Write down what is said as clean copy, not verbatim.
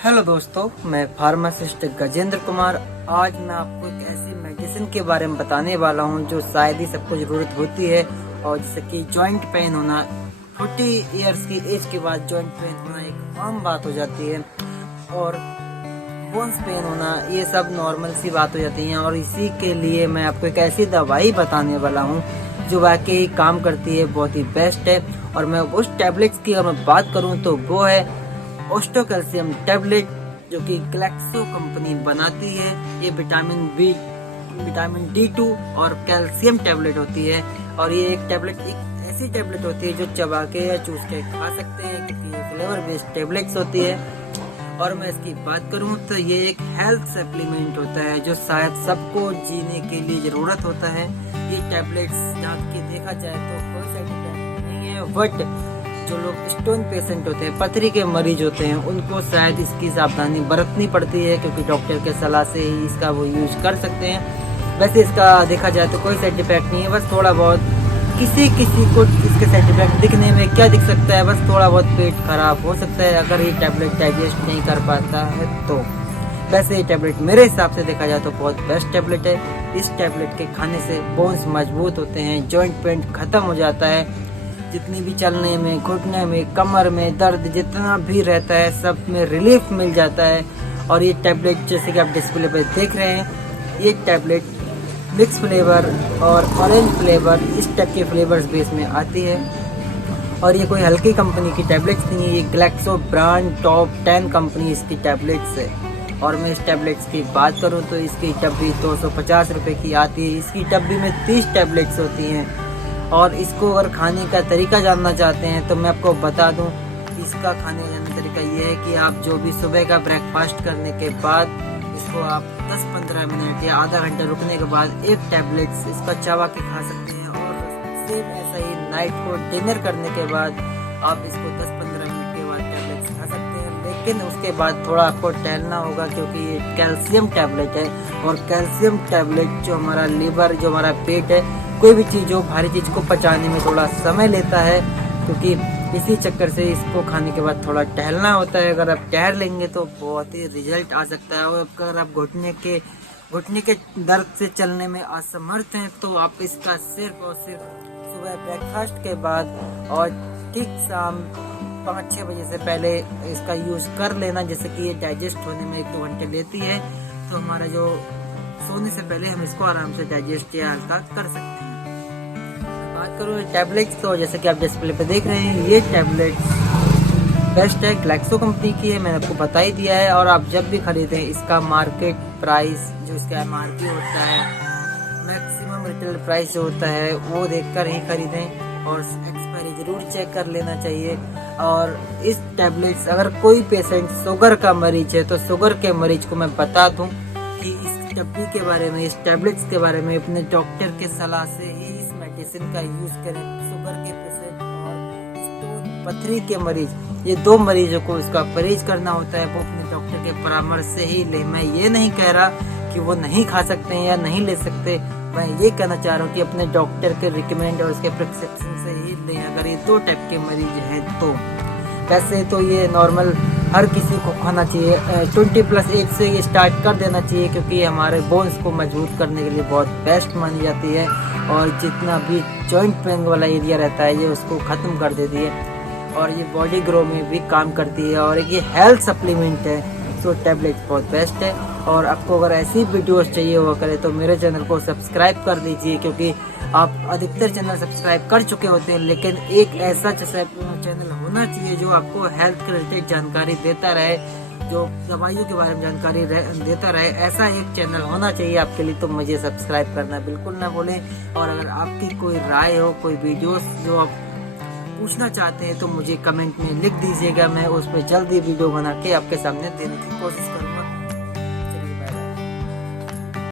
Hello दोस्तों, मैं pharmacist Gajendra Kumar. आज मैं आपको एक ऐसी मेडिसिन के बारे में बताने वाला हूं जो शायद ही सबको ज़रूरत होती है। और जैसे कि जॉइंट पेन होना, 40 इयर्स की एज के बाद जॉइंट पेन होना एक आम बात हो जाती है। और बोन्स पेन होना, ये सब नॉर्मल सी बात हो जाती है। और इसी के लिए मैं आपको एक ऐसी दवाई बताने वाला हूँ जो वाकई काम करती है, बहुत ही बेस्ट है। और मैं उस टैबलेट्स की अगर मैं बात करूँ तो वो है ऑस्टो कैल्शियम टैबलेट, जो कि ग्लैक्सो कंपनी बनाती है। ये विटामिन D2 और कैल्शियम टैबलेट होती है। और ये एक ऐसी टैबलेट होती है जो चबा के या चूस के खा सकते हैं, क्योंकि ये फ्लेवर बेस्ड टैबलेट्स होती है। और मैं इसकी बात करूं तो ये एक हेल्थ सप्लीमेंट होता है जो शायद सबको जीने के लिए ज़रूरत होता है। ये टैबलेट्स जहाँ की देखा जाए तो कोई साइड इफेक्ट नहीं है, बट जो लोग स्टोन पेशेंट होते हैं, पथरी के मरीज होते हैं, उनको शायद इसकी सावधानी बरतनी पड़ती है, क्योंकि डॉक्टर के सलाह से ही इसका वो यूज कर सकते हैं। वैसे इसका देखा जाए तो कोई साइड इफेक्ट नहीं है, बस थोड़ा बहुत किसी को इसके साइड इफेक्ट दिखने में क्या दिख सकता है, बस थोड़ा बहुत पेट खराब हो सकता है अगर ये टैबलेट डाइजेस्ट नहीं कर पाता है तो। वैसे ये टैबलेट मेरे हिसाब से देखा जाए तो बहुत बेस्ट टैबलेट है। इस टैबलेट के खाने से बोन्स मजबूत होते हैं, जॉइंट पेन खत्म हो जाता है। जितनी भी चलने में, घुटने में, कमर में दर्द जितना भी रहता है, सब में रिलीफ मिल जाता है। और ये टैबलेट जैसे कि आप डिस्प्ले पे देख रहे हैं, ये टैबलेट मिक्स फ्लेवर और ऑरेंज फ्लेवर, इस टाइप के फ्लेवर्स बेस में आती है। और ये कोई हल्की कंपनी की टैबलेट्स नहीं है, ये ग्लैक्सो ब्रांड टॉप 10 कंपनी इसकी टैबलेट्स है। और मैं इस टैबलेट्स की बात करूँ तो इसकी डब्बी 250 रुपये की आती है। इसकी डब्बी में 30 टैबलेट्स होती हैं। और इसको अगर खाने का तरीका जानना चाहते हैं तो मैं आपको बता दूं, इसका खाने का तरीका ये है कि आप जो भी सुबह का ब्रेकफास्ट करने के बाद इसको आप 10-15 मिनट या आधा घंटा रुकने के बाद एक टैबलेट इसका चबा के खा सकते हैं। और सेम ऐसा ही नाइट को डिनर करने के बाद आप इसको 10-15 मिनट के बाद टैबलेट्स खा सकते हैं। लेकिन उसके बाद थोड़ा आपको टहलना होगा, क्योंकि ये कैल्शियम टैबलेट है। और कैल्शियम टैबलेट जो हमारा लीवर, जो हमारा पेट है, कोई भी चीज़ हो, भारी चीज़ को पचाने में थोड़ा समय लेता है, क्योंकि इसी चक्कर से इसको खाने के बाद थोड़ा टहलना होता है। अगर आप टहल लेंगे तो बहुत ही रिजल्ट आ सकता है। और अगर आप घुटने के दर्द से चलने में असमर्थ हैं तो आप इसका सिर्फ और सिर्फ सुबह ब्रेकफास्ट के बाद और ठीक शाम 5-6 बजे से पहले इसका यूज़ कर लेना। जैसे कि ये डाइजेस्ट होने में 1-2 घंटे लेती है, तो हमारा जो सोने से पहले हम इसको आराम से डाइजेस्ट या हल्का कर सकते हैं। बात करूँ टैबलेट्स तो जैसे कि आप डिस्प्ले पे देख रहे हैं, ये टैबलेट्स बेस्ट है, ग्लैक्सो कंपनी की है, मैंने आपको बता ही दिया है। और आप जब भी खरीदें इसका मार्केट प्राइस जो इसका MRP होता है, मैक्सिमम रिटेल प्राइस जो होता है, वो देखकर ही खरीदें। और एक्सपायरी जरूर चेक कर लेना चाहिए। और इस टैबलेट्स अगर कोई पेशेंट शुगर का मरीज है तो शुगर के मरीज को मैं बता दूं कि इस डब्बी के बारे में, इस टैबलेट्स के बारे में अपने डॉक्टर के सलाह से ही इस मेडिसिन का यूज करें। शुगर के पेशेंट और स्टोन, पथरी के मरीज, ये 2 मरीजों को इसका परहेज करना होता है, वो अपने डॉक्टर के परामर्श से ही ले। मैं ये नहीं कह रहा कि वो नहीं खा सकते हैं या नहीं ले सकते, मैं ये कहना चाह रहा हूँ कि अपने डॉक्टर के रिकमेंड और उसके प्रिस्क्रिप्शन से ही लें, अगर ये 2 टाइप के मरीज हैं तो। वैसे तो ये नॉर्मल हर किसी को खाना चाहिए, 20+ एज से ये स्टार्ट कर देना चाहिए, क्योंकि ये हमारे बोन्स को मजबूत करने के लिए बहुत बेस्ट मानी जाती है। और जितना भी जॉइंट पेन वाला एरिया रहता है, ये उसको ख़त्म कर देती है। और ये बॉडी ग्रो में भी काम करती है। और ये हेल्थ सप्लीमेंट है, सो टैबलेट बहुत बेस्ट है। और आपको अगर ऐसी वीडियोस चाहिए हुआ करे तो मेरे चैनल को सब्सक्राइब कर दीजिए, क्योंकि आप अधिकतर चैनल सब्सक्राइब कर चुके होते हैं, लेकिन एक ऐसा चैनल होना चाहिए जो आपको हेल्थ के रिलेटेड जानकारी देता रहे, जो दवाइयों के बारे में जानकारी देता रहे। ऐसा एक चैनल होना चाहिए आपके लिए, तो मुझे सब्सक्राइब करना बिल्कुल ना भूलें। और अगर आपकी कोई राय हो, कोई वीडियोस जो आप पूछना चाहते हैं तो मुझे कमेंट में लिख दीजिएगा, मैं उस पर जल्दी वीडियो बना के आपके सामने देने की कोशिश करूँगा।